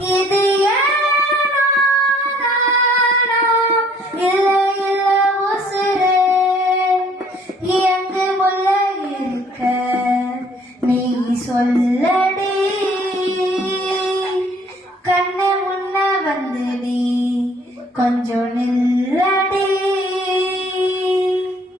இது ஏனோ நானோ, இல்ல இல்ல உசுரே எங்கு முல்ல இருக்க நீ சொல்லடி. கண்ணு முன்ன வந்துடி கொஞ்சம்